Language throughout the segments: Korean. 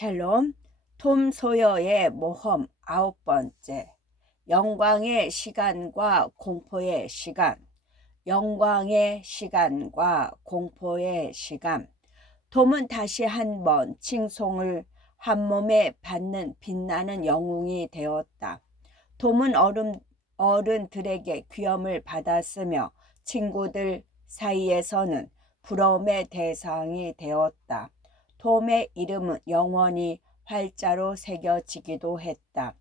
샬롬, 톰 소여의 모험 9번째. 영광의 시간과 공포의 시간. 영광의 시간과 공포의 시간. 톰은 다시 한번 칭송을 한 몸에 받는 빛나는 영웅이 되었다. 톰은 어른들에게 귀염을 받았으며 친구들 사이에서는 부러움의 대상이 되었다. 톰의 이름은 영원히 활자로 새겨지기도 했다.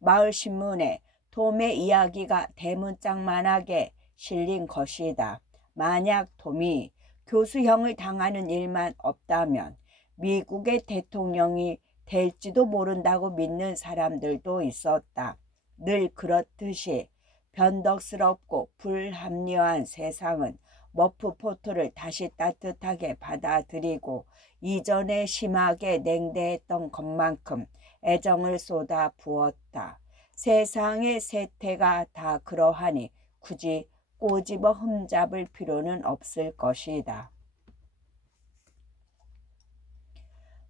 마을 신문에 톰의 이야기가 대문짝만하게 실린 것이다. 만약 톰이 교수형을 당하는 일만 없다면 미국의 대통령이 될지도 모른다고 믿는 사람들도 있었다. 늘 그렇듯이 변덕스럽고 불합리화한 세상은 머프포트를 다시 따뜻하게 받아들이고 이전에 심하게 냉대했던 것만큼 애정을 쏟아 부었다. 세상의 세태가 다 그러하니 굳이 꼬집어 흠잡을 필요는 없을 것이다.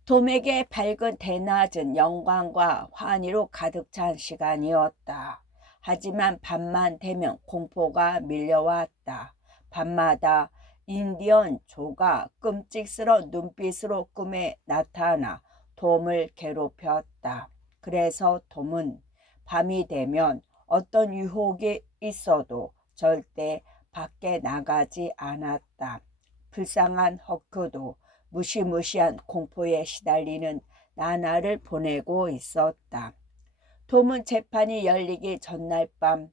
톰에게 밝은 대낮은 영광과 환희로 가득 찬 시간이었다. 하지만 밤만 되면 공포가 밀려왔다. 밤마다 인디언 조가 끔찍스러운 눈빛으로 꿈에 나타나 톰을 괴롭혔다. 그래서 톰은 밤이 되면 어떤 유혹이 있어도 절대 밖에 나가지 않았다. 불쌍한 허크도 무시무시한 공포에 시달리는 나날을 보내고 있었다. 톰은 재판이 열리기 전날 밤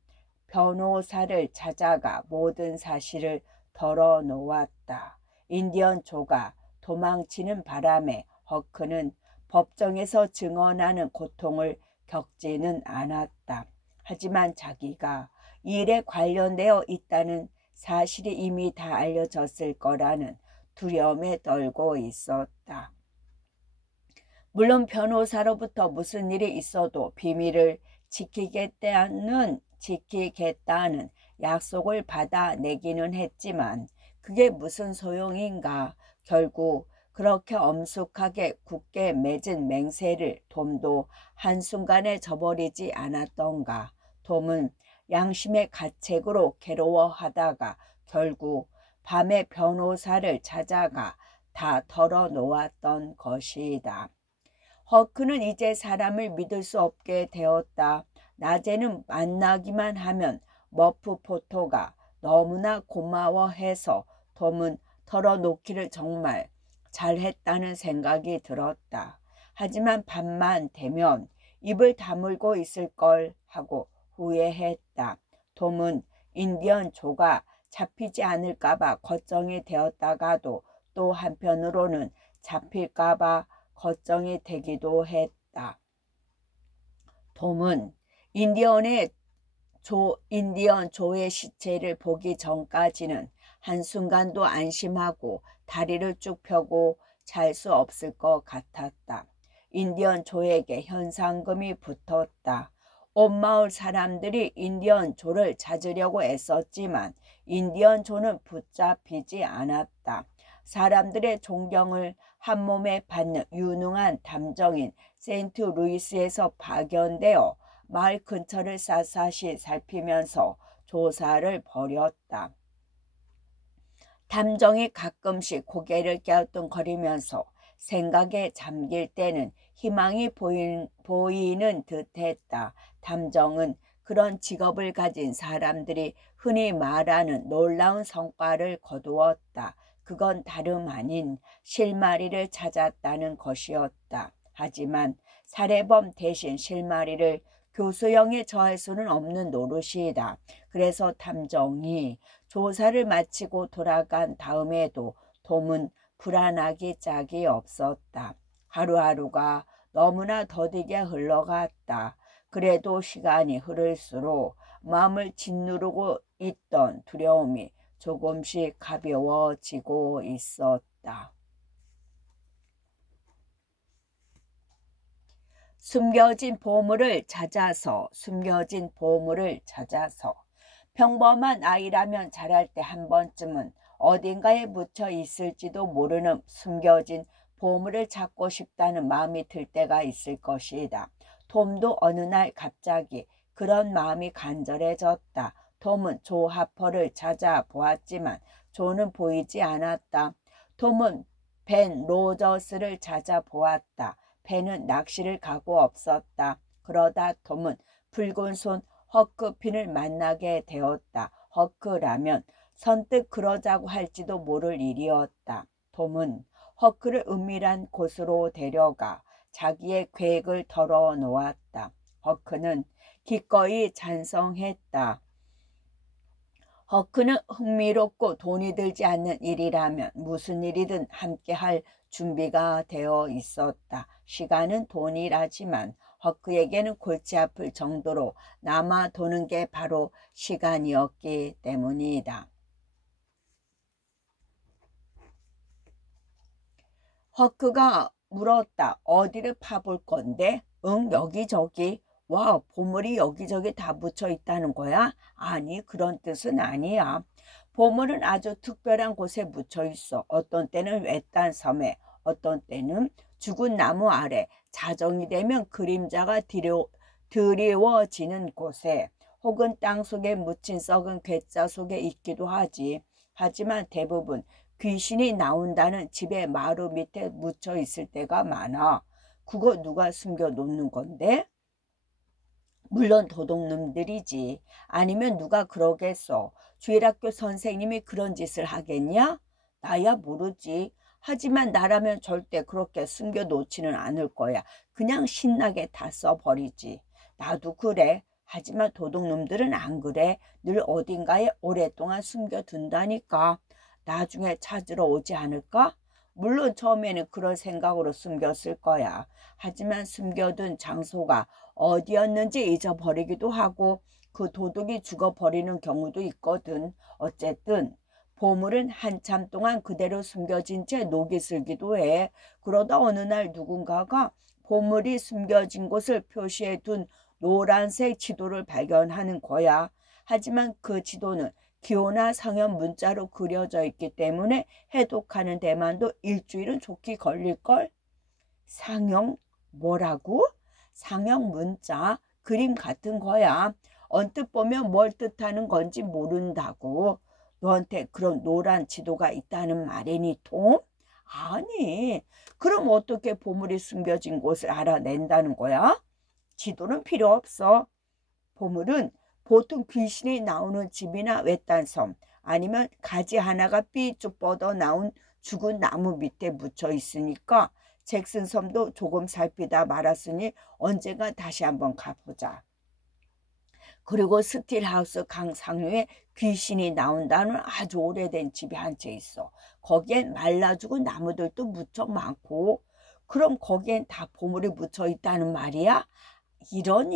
변호사를 찾아가 모든 사실을 털어놓았다. 인디언 조가 도망치는 바람에 허크는 법정에서 증언하는 고통을 겪지는 않았다. 하지만 자기가 일에 관련되어 있다는 사실이 이미 다 알려졌을 거라는 두려움에 떨고 있었다. 물론 변호사로부터 무슨 일이 있어도 비밀을 지키겠다는 약속을 받아내기는 했지만 그게 무슨 소용인가. 결국 그렇게 엄숙하게 굳게 맺은 맹세를 톰도 한순간에 저버리지 않았던가. 톰은 양심의 가책으로 괴로워하다가 결국 밤에 변호사를 찾아가 다 털어놓았던 것이다. 허크는 이제 사람을 믿을 수 없게 되었다. 낮에는 만나기만 하면 머프포터가 너무나 고마워해서 톰은 털어놓기를 정말 잘했다는 생각이 들었다. 하지만 밤만 되면 입을 다물고 있을 걸 하고 후회했다. 톰은 인디언 조가 잡히지 않을까봐 걱정이 되었다가도 또 한편으로는 잡힐까봐 걱정이 되기도 했다. 톰은 인디언 조의 시체를 보기 전까지는 한순간도 안심하고 다리를 쭉 펴고 잘 수 없을 것 같았다. 인디언 조에게 현상금이 붙었다. 온 마을 사람들이 인디언 조를 찾으려고 애썼지만 인디언 조는 붙잡히지 않았다. 사람들의 존경을 한 몸에 받는 유능한 담정인 세인트 루이스에서 파견되어 마을 근처를 샅샅이 살피면서 조사를 벌였다. 담정이 가끔씩 고개를 갸우뚱거리면서 생각에 잠길 때는 희망이 보이는 듯했다. 담정은 그런 직업을 가진 사람들이 흔히 말하는 놀라운 성과를 거두었다. 그건 다름 아닌 실마리를 찾았다는 것이었다. 하지만 살해범 대신 실마리를 교수형에 처할 수는 없는 노릇이다. 그래서 담정이 조사를 마치고 돌아간 다음에도 톰은 불안하기 짝이 없었다. 하루하루가 너무나 더디게 흘러갔다. 그래도 시간이 흐를수록 마음을 짓누르고 있던 두려움이 조금씩 가벼워지고 있었다. 숨겨진 보물을 찾아서 평범한 아이라면 자랄 때 한 번쯤은 어딘가에 묻혀 있을지도 모르는 숨겨진 보물을 찾고 싶다는 마음이 들 때가 있을 것이다. 톰도 어느 날 갑자기 그런 마음이 간절해졌다. 톰은 조 하퍼를 찾아보았지만 조는 보이지 않았다. 톰은 벤 로저스를 찾아보았다. 벤은 낚시를 가고 없었다. 그러다 톰은 붉은 손 허크핀을 만나게 되었다. 허크라면 선뜻 그러자고 할지도 모를 일이었다. 톰은 허크를 은밀한 곳으로 데려가 자기의 계획을 털어놓았다. 허크는 기꺼이 찬성했다. 허크는 흥미롭고 돈이 들지 않는 일이라면 무슨 일이든 함께할 준비가 되어 있었다. 시간은 돈이라지만 허크에게는 골치 아플 정도로 남아 도는 게 바로 시간이었기 때문이다. 허크가 물었다. 어디를 파볼 건데? 응, 여기저기. 와, 보물이 여기저기 다 묻혀 있다는 거야? 아니, 그런 뜻은 아니야. 보물은 아주 특별한 곳에 묻혀 있어. 어떤 때는 외딴 섬에, 어떤 때는 죽은 나무 아래, 자정이 되면 그림자가 드리워지는 곳에, 혹은 땅 속에 묻힌 썩은 괴짜 속에 있기도 하지. 하지만 대부분 귀신이 나온다는 집의 마루 밑에 묻혀 있을 때가 많아. 그거 누가 숨겨 놓는 건데? 물론 도둑놈들이지. 아니면 누가 그러겠어. 주일학교 선생님이 그런 짓을 하겠냐? 나야 모르지. 하지만 나라면 절대 그렇게 숨겨 놓지는 않을 거야. 그냥 신나게 다 써버리지. 나도 그래. 하지만 도둑놈들은 안 그래. 늘 어딘가에 오랫동안 숨겨둔다니까. 나중에 찾으러 오지 않을까? 물론 처음에는 그런 생각으로 숨겼을 거야. 하지만 숨겨둔 장소가 어디였는지 잊어버리기도 하고 그 도둑이 죽어버리는 경우도 있거든. 어쨌든 보물은 한참 동안 그대로 숨겨진 채 녹이 슬기도 해. 그러다 어느 날 누군가가 보물이 숨겨진 곳을 표시해 둔 노란색 지도를 발견하는 거야. 하지만 그 지도는 기호나 상형 문자로 그려져 있기 때문에 해독하는 데만도 일주일은 좋게 걸릴걸? 상형? 뭐라고? 상형 문자, 그림 같은 거야. 언뜻 보면 뭘 뜻하는 건지 모른다고. 너한테 그런 노란 지도가 있다는 말이니, 톰? 아니, 그럼 어떻게 보물이 숨겨진 곳을 알아낸다는 거야? 지도는 필요 없어. 보물은 보통 귀신이 나오는 집이나 외딴 섬, 아니면 가지 하나가 삐쭉 뻗어 나온 죽은 나무 밑에 묻혀 있으니까 잭슨 섬도 조금 살피다 말았으니 언젠가 다시 한번 가보자. 그리고 스틸하우스 강 상류에 귀신이 나온다는 아주 오래된 집이 한 채 있어. 거기엔 말라 죽은 나무들도 무척 많고. 그럼 거기엔 다 보물이 묻혀 있다는 말이야? 이런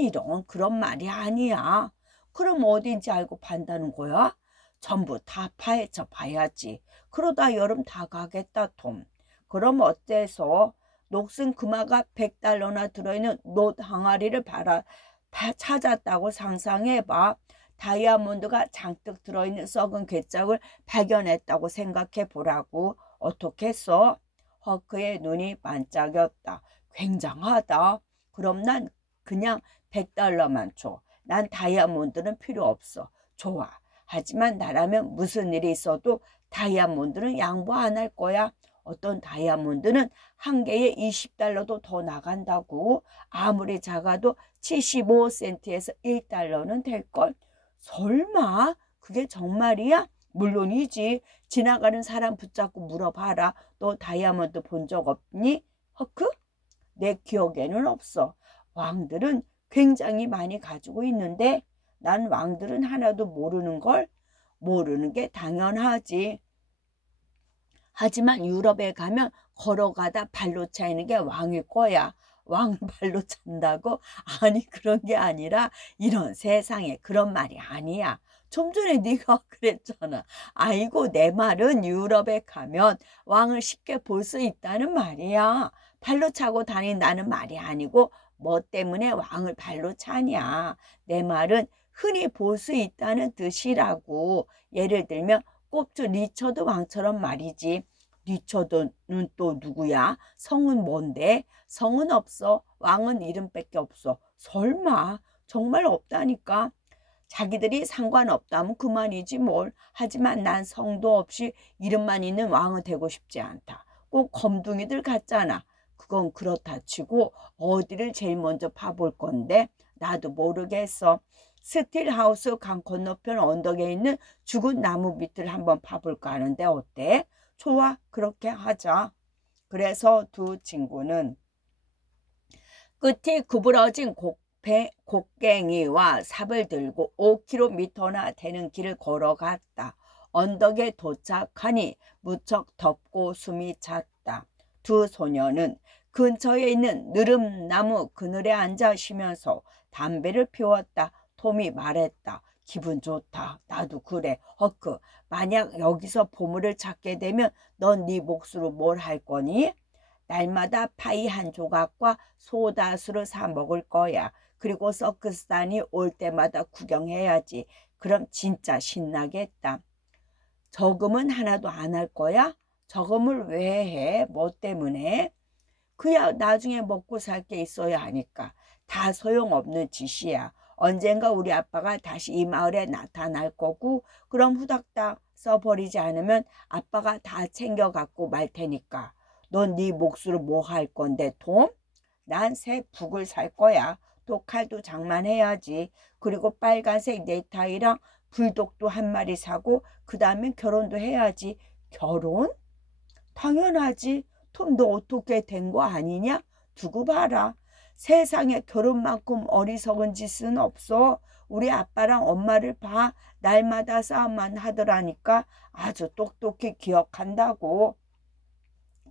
그런 말이 아니야. 그럼 어딘지 알고 판다는 거야? 전부 다 파헤쳐 봐야지. 그러다 여름 다 가겠다, 톰. 그럼 어때서? 녹슨 금화가 100달러나 들어있는 놋 항아리를 찾았다고 상상해봐. 다이아몬드가 잔뜩 들어있는 썩은 괴짝을 발견했다고 생각해 보라고. 어떻겠어? 허크의 눈이 반짝였다. 굉장하다. 그럼 난 그냥 100달러만 줘. 난 다이아몬드는 필요 없어. 좋아. 하지만 나라면 무슨 일이 있어도 다이아몬드는 양보 안 할 거야. 어떤 다이아몬드는 한 개에 20달러도 더 나간다고. 아무리 작아도 75센트에서 1달러는 될걸. 설마 그게 정말이야? 물론이지. 지나가는 사람 붙잡고 물어봐라. 너 다이아몬드 본 적 없니? 허크? 내 기억에는 없어. 왕들은 굉장히 많이 가지고 있는데 난 왕들은 하나도 모르는 걸. 모르는 게 당연하지. 하지만 유럽에 가면 걸어가다 발로 차이는 게 왕일 거야. 왕 발로 찬다고? 아니, 그런 게 아니라 이런 세상에 그런 말이 아니야. 좀 전에 네가 그랬잖아. 아이고, 내 말은 유럽에 가면 왕을 쉽게 볼 수 있다는 말이야. 발로 차고 다닌다는 말이 아니고 뭐 때문에 왕을 발로 차냐. 내 말은 흔히 볼 수 있다는 뜻이라고. 예를 들면 꼽주 리처드 왕처럼 말이지. 리처드는 또 누구야? 성은 뭔데? 성은 없어. 왕은 이름밖에 없어. 설마. 정말 없다니까. 자기들이 상관없다면 그만이지 뭘. 하지만 난 성도 없이 이름만 있는 왕은 되고 싶지 않다. 꼭 검둥이들 같잖아. 그건 그렇다 치고 어디를 제일 먼저 파볼 건데 나도 모르겠어. 스틸하우스 강 건너편 언덕에 있는 죽은 나무 밑을 한번 파볼까 하는데 어때? 좋아, 그렇게 하자. 그래서 두 친구는 끝이 구부러진 곡괭이와 삽을 들고 5km나 되는 길을 걸어갔다. 언덕에 도착하니 무척 덥고 숨이 찼다. 두 소녀는 근처에 있는 느릅나무 그늘에 앉아 쉬면서 담배를 피웠다. 톰이 말했다. 기분 좋다. 나도 그래. 허크, 만약 여기서 보물을 찾게 되면 넌 네 몫으로 뭘 할 거니? 날마다 파이 한 조각과 소다수를 사 먹을 거야. 그리고 서커스단이 올 때마다 구경해야지. 그럼 진짜 신나겠다. 저금은 하나도 안 할 거야? 저금을 왜 해? 뭐 때문에? 그야 나중에 먹고 살 게 있어야 하니까. 다 소용없는 짓이야. 언젠가 우리 아빠가 다시 이 마을에 나타날 거고 그럼 후닥닥 써버리지 않으면 아빠가 다 챙겨갖고 말 테니까. 넌 네 몫으로 뭐 할 건데 톰? 난 새 북을 살 거야. 또 칼도 장만해야지. 그리고 빨간색 넥타이랑 불독도 한 마리 사고 그 다음엔 결혼도 해야지. 결혼? 당연하지. 톰, 너 어떻게 된 거 아니냐? 두고 봐라. 세상에 결혼만큼 어리석은 짓은 없어. 우리 아빠랑 엄마를 봐. 날마다 싸움만 하더라니까 아주 똑똑히 기억한다고.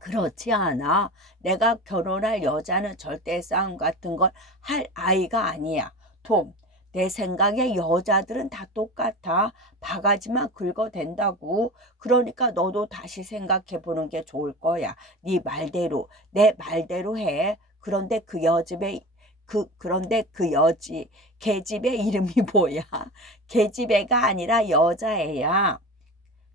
그렇지 않아. 내가 결혼할 여자는 절대 싸움 같은 걸 할 아이가 아니야. 톰, 내 생각에 여자들은 다 똑같아. 바가지만 긁어댄다고. 그러니까 너도 다시 생각해 보는 게 좋을 거야. 네 말대로, 내 말대로 해. 그런데 그 여지, 계집의 이름이 뭐야? 계집애가 아니라 여자애야.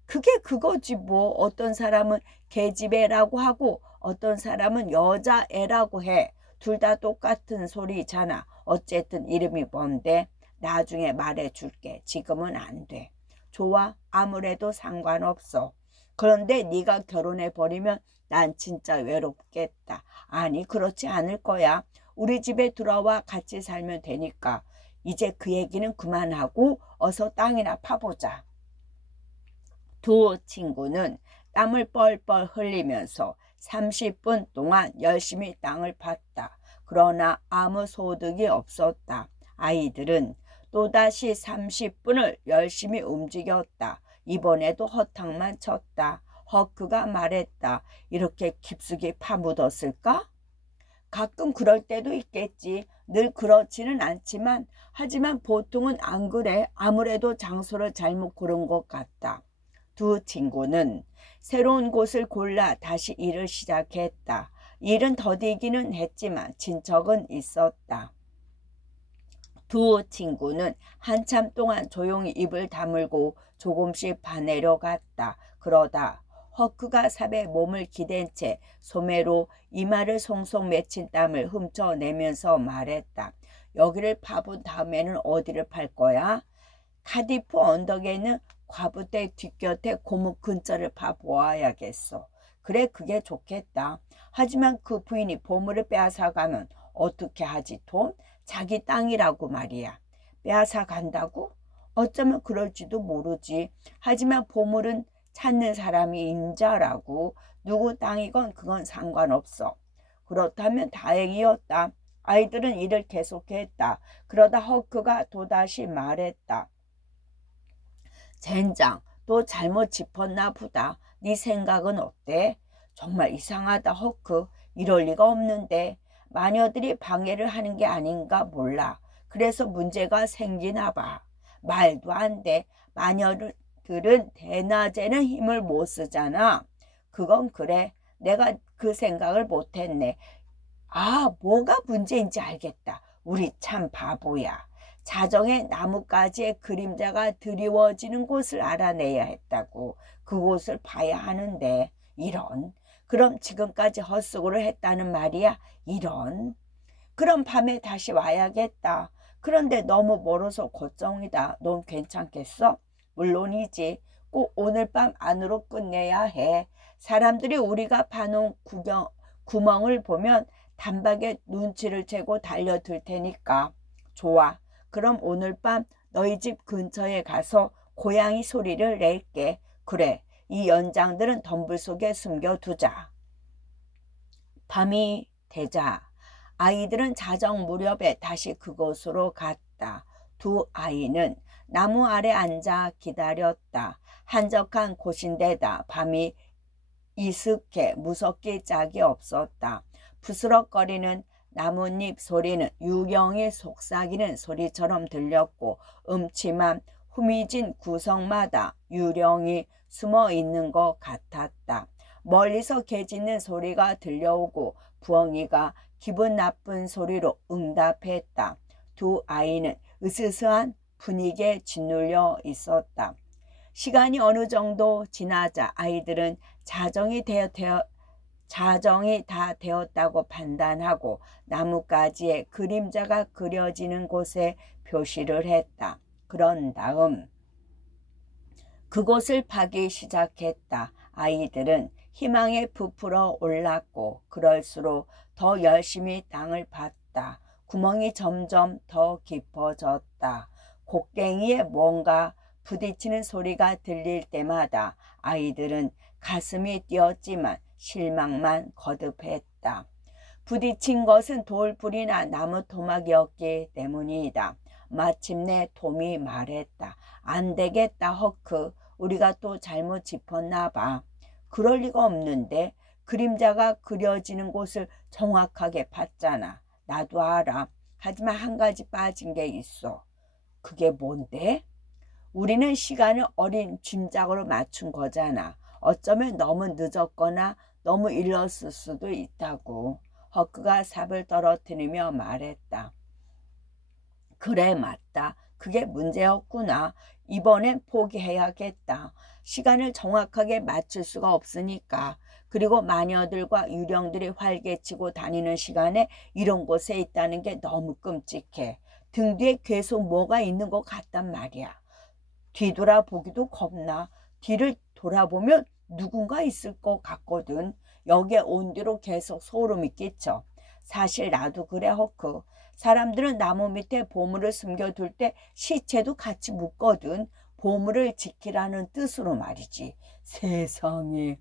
그게 그거지 뭐. 어떤 사람은 계집애라고 하고 어떤 사람은 여자애라고 해. 둘 다 똑같은 소리잖아. 어쨌든 이름이 뭔데? 나중에 말해줄게. 지금은 안 돼. 좋아. 아무래도 상관없어. 그런데 네가 결혼해버리면 난 진짜 외롭겠다. 아니, 그렇지 않을 거야. 우리 집에 들어와 같이 살면 되니까. 이제 그 얘기는 그만하고 어서 땅이나 파보자. 두 친구는 땀을 뻘뻘 흘리면서 30분 동안 열심히 땅을 팠다. 그러나 아무 소득이 없었다. 아이들은 또다시 30분을 열심히 움직였다. 이번에도 허탕만 쳤다. 허크가 말했다. 이렇게 깊숙이 파묻었을까? 가끔 그럴 때도 있겠지. 늘 그렇지는 않지만 하지만 보통은 안 그래. 아무래도 장소를 잘못 고른 것 같다. 두 친구는 새로운 곳을 골라 다시 일을 시작했다. 일은 더디기는 했지만 진척은 있었다. 두 친구는 한참 동안 조용히 입을 다물고 조금씩 반내려 갔다. 그러다 허크가 삽에 몸을 기댄 채 소매로 이마를 송송 맺힌 땀을 훔쳐내면서 말했다. 여기를 파본 다음에는 어디를 팔 거야? 카디프 언덕에 있는 과부대 뒷곁에 고목 근처를 파보아야겠어. 그래, 그게 좋겠다. 하지만 그 부인이 보물을 빼앗아가면 어떻게 하지, 톰? 자기 땅이라고 말이야. 빼앗아간다고? 어쩌면 그럴지도 모르지. 하지만 보물은 찾는 사람이 임자라고. 누구 땅이건 그건 상관없어. 그렇다면 다행이었다. 아이들은 일을 계속했다. 그러다 허크가 또다시 말했다. 젠장, 또 잘못 짚었나 보다. 네 생각은 어때? 정말 이상하다, 허크. 이럴 리가 없는데. 마녀들이 방해를 하는 게 아닌가 몰라. 그래서 문제가 생기나 봐. 말도 안 돼. 마녀들은 대낮에는 힘을 못 쓰잖아. 그건 그래. 내가 그 생각을 못했네. 아, 뭐가 문제인지 알겠다. 우리 참 바보야. 자정에 나뭇가지의 그림자가 드리워지는 곳을 알아내야 했다고. 그곳을 봐야 하는데 이런. 그럼 지금까지 헛수고를 했다는 말이야? 이런. 그럼 밤에 다시 와야겠다. 그런데 너무 멀어서 걱정이다. 넌 괜찮겠어? 물론이지. 꼭 오늘 밤 안으로 끝내야 해. 사람들이 우리가 파놓은 구멍을 보면 단박에 눈치를 채고 달려들 테니까. 좋아. 그럼 오늘 밤 너희 집 근처에 가서 고양이 소리를 낼게. 그래. 이 연장들은 덤불 속에 숨겨두자. 밤이 되자 아이들은 자정 무렵에 다시 그곳으로 갔다. 두 아이는 나무 아래 앉아 기다렸다. 한적한 곳인데다 밤이 이슥해 무섭게 짝이 없었다. 부스럭거리는 나뭇잎 소리는 유령이 속삭이는 소리처럼 들렸고 음침한 후미진 구석마다 유령이 숨어 있는 것 같았다. 멀리서 개 짖는 소리가 들려오고 부엉이가 기분 나쁜 소리로 응답했다. 두 아이는 으스스한 분위기에 짓눌려 있었다. 시간이 어느 정도 지나자 아이들은 자정이 다 되었다고 판단하고 나뭇가지에 그림자가 그려지는 곳에 표시를 했다. 그런 다음 그곳을 파기 시작했다. 아이들은 희망에 부풀어 올랐고 그럴수록 더 열심히 땅을 팠다. 구멍이 점점 더 깊어졌다. 곡괭이에 뭔가 부딪히는 소리가 들릴 때마다 아이들은 가슴이 뛰었지만 실망만 거듭했다. 부딪힌 것은 돌뿌리나 나무 토막이었기 때문이다. 마침내 톰이 말했다. 안 되겠다, 허크. 우리가 또 잘못 짚었나 봐. 그럴 리가 없는데 그림자가 그려지는 곳을 정확하게 봤잖아. 나도 알아. 하지만 한 가지 빠진 게 있어. 그게 뭔데? 우리는 시간을 어린 짐작으로 맞춘 거잖아. 어쩌면 너무 늦었거나 너무 일렀을 수도 있다고. 허크가 삽을 떨어뜨리며 말했다. 그래, 맞다. 그게 문제였구나. 이번엔 포기해야겠다. 시간을 정확하게 맞출 수가 없으니까. 그리고 마녀들과 유령들이 활개치고 다니는 시간에 이런 곳에 있다는 게 너무 끔찍해. 등 뒤에 계속 뭐가 있는 것 같단 말이야. 뒤돌아보기도 겁나. 뒤를 돌아보면 누군가 있을 것 같거든. 여기에 온 뒤로 계속 소름이 끼쳐. 사실 나도 그래, 허크. 사람들은 나무 밑에 보물을 숨겨둘 때 시체도 같이 묻거든. 보물을 지키라는 뜻으로 말이지. 세상에.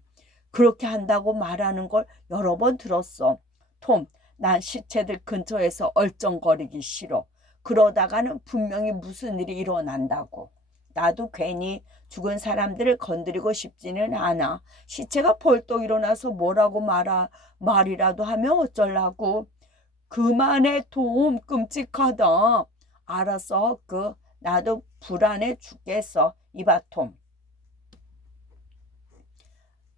그렇게 한다고 말하는 걸 여러 번 들었어. 톰, 난 시체들 근처에서 얼쩡거리기 싫어. 그러다가는 분명히 무슨 일이 일어난다고. 나도 괜히 죽은 사람들을 건드리고 싶지는 않아. 시체가 벌떡 일어나서 뭐라고 말이라도 하면 어쩌려고. 그만해, 톰. 끔찍하다. 알았어, 나도 불안해 죽겠어. 이봐, 톰.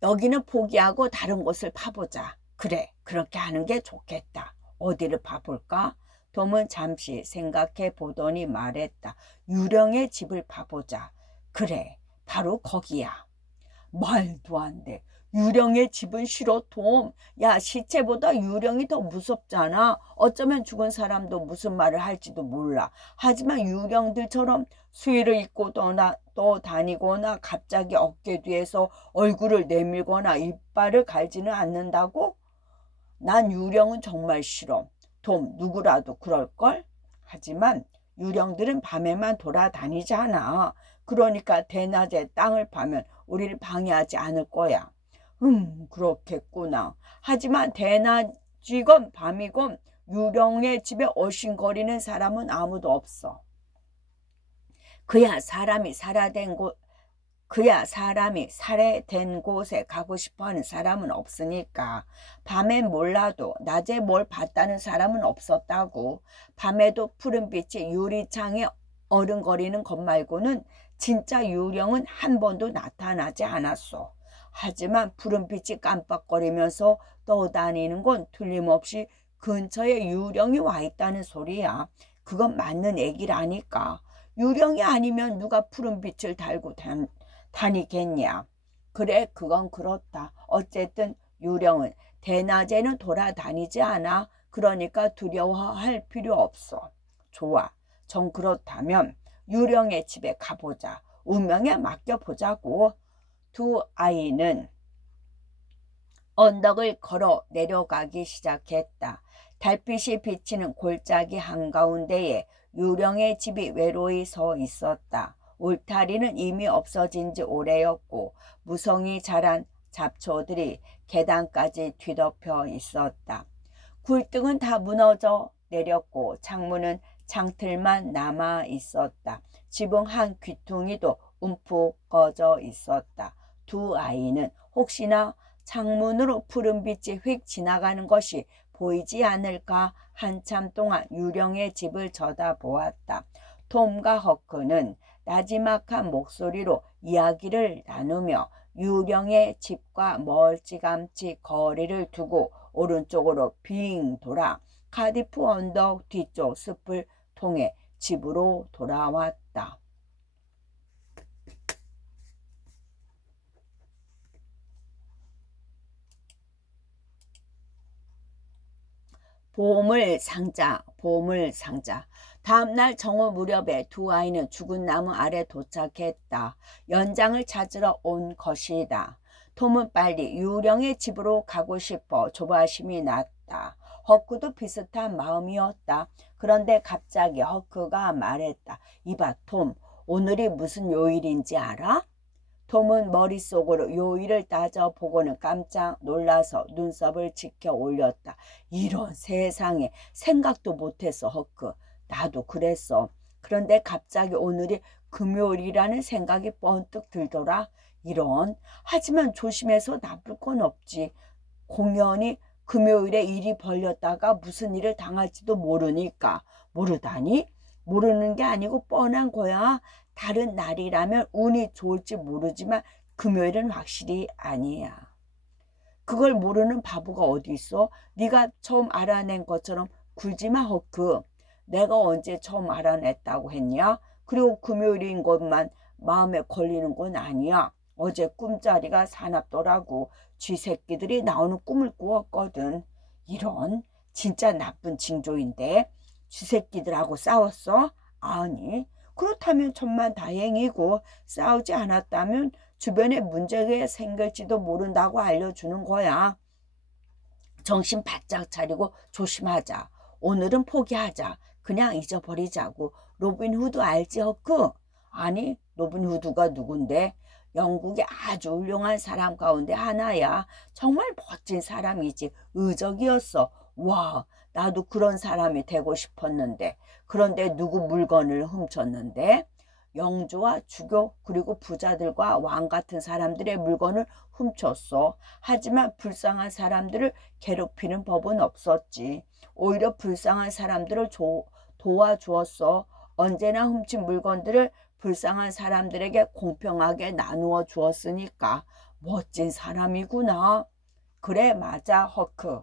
여기는 포기하고 다른 곳을 파보자. 그래, 그렇게 하는 게 좋겠다. 어디를 파볼까? 톰은 잠시 생각해 보더니 말했다. 유령의 집을 파보자. 그래, 바로 거기야. 말도 안 돼. 유령의 집은 싫어, 톰. 야, 시체보다 유령이 더 무섭잖아. 어쩌면 죽은 사람도 무슨 말을 할지도 몰라. 하지만 유령들처럼 수의를 입고 또 다니거나 갑자기 어깨 뒤에서 얼굴을 내밀거나 이빨을 갈지는 않는다고? 난 유령은 정말 싫어. 톰, 누구라도 그럴걸? 하지만 유령들은 밤에만 돌아다니잖아. 그러니까 대낮에 땅을 파면 우리를 방해하지 않을 거야. 그렇겠구나. 하지만 대낮이건 밤이건 유령의 집에 어신거리는 사람은 아무도 없어. 그야 사람이 살해된 곳에 가고 싶어하는 사람은 없으니까. 밤엔 몰라도 낮에 뭘 봤다는 사람은 없었다고. 밤에도 푸른빛이 유리창에 어른거리는 것 말고는 진짜 유령은 한 번도 나타나지 않았어. 하지만 푸른빛이 깜빡거리면서 떠다니는 건 틀림없이 근처에 유령이 와 있다는 소리야. 그건 맞는 얘기라니까. 유령이 아니면 누가 푸른빛을 달고 다니겠냐. 그래, 그건 그렇다. 어쨌든 유령은 대낮에는 돌아다니지 않아. 그러니까 두려워할 필요 없어. 좋아. 정 그렇다면 유령의 집에 가보자. 운명에 맡겨보자고. 두 아이는 언덕을 걸어 내려가기 시작했다. 달빛이 비치는 골짜기 한가운데에 유령의 집이 외로이 서 있었다. 울타리는 이미 없어진 지 오래였고 무성이 자란 잡초들이 계단까지 뒤덮여 있었다. 굴등은 다 무너져 내렸고 창문은 창틀만 남아 있었다. 지붕 한 귀퉁이도 움푹 꺼져 있었다. 두 아이는 혹시나 창문으로 푸른 빛이 휙 지나가는 것이 보이지 않을까 한참 동안 유령의 집을 쳐다보았다. 톰과 허크는 나지막한 목소리로 이야기를 나누며 유령의 집과 멀찌감치 거리를 두고 오른쪽으로 빙 돌아 카디프 언덕 뒤쪽 숲을 통해 집으로 돌아왔다. 보물상자, 보물상자. 다음날 정오 무렵에 두 아이는 죽은 나무 아래 도착했다. 연장을 찾으러 온 것이다. 톰은 빨리 유령의 집으로 가고 싶어 조바심이 났다. 허크도 비슷한 마음이었다. 그런데 갑자기 허크가 말했다. 이봐, 톰, 오늘이 무슨 요일인지 알아? 톰은 머릿속으로 요일을 따져보고는 깜짝 놀라서 눈썹을 치켜 올렸다. 이런 세상에, 생각도 못했어, 허크. 나도 그랬어. 그런데 갑자기 오늘이 금요일이라는 생각이 번뜩 들더라. 이런. 하지만 조심해서 나쁠 건 없지. 공연이 금요일에 일이 벌렸다가 무슨 일을 당할지도 모르니까. 모르다니? 모르는 게 아니고 뻔한 거야. 다른 날이라면 운이 좋을지 모르지만 금요일은 확실히 아니야. 그걸 모르는 바보가 어디 있어? 네가 처음 알아낸 것처럼 굴지 마, 허크. 내가 언제 처음 알아냈다고 했냐? 그리고 금요일인 것만 마음에 걸리는 건 아니야. 어제 꿈자리가 사납더라고. 쥐새끼들이 나오는 꿈을 꾸었거든. 이런, 진짜 나쁜 징조인데. 쥐새끼들하고 싸웠어? 아니. 그렇다면 천만다행이고 싸우지 않았다면 주변에 문제가 생길지도 모른다고 알려주는 거야. 정신 바짝 차리고 조심하자. 오늘은 포기하자. 그냥 잊어버리자고. 로빈 후드 알지, 허크? 아니, 로빈 후드가 누군데? 영국의 아주 훌륭한 사람 가운데 하나야. 정말 멋진 사람이지. 의적이었어. 와, 나도 그런 사람이 되고 싶었는데. 그런데 누구 물건을 훔쳤는데? 영주와 주교 그리고 부자들과 왕 같은 사람들의 물건을 훔쳤어. 하지만 불쌍한 사람들을 괴롭히는 법은 없었지. 오히려 불쌍한 사람들을 도와주었어. 언제나 훔친 물건들을 불쌍한 사람들에게 공평하게 나누어 주었으니까. 멋진 사람이구나. 그래, 맞아, 허크.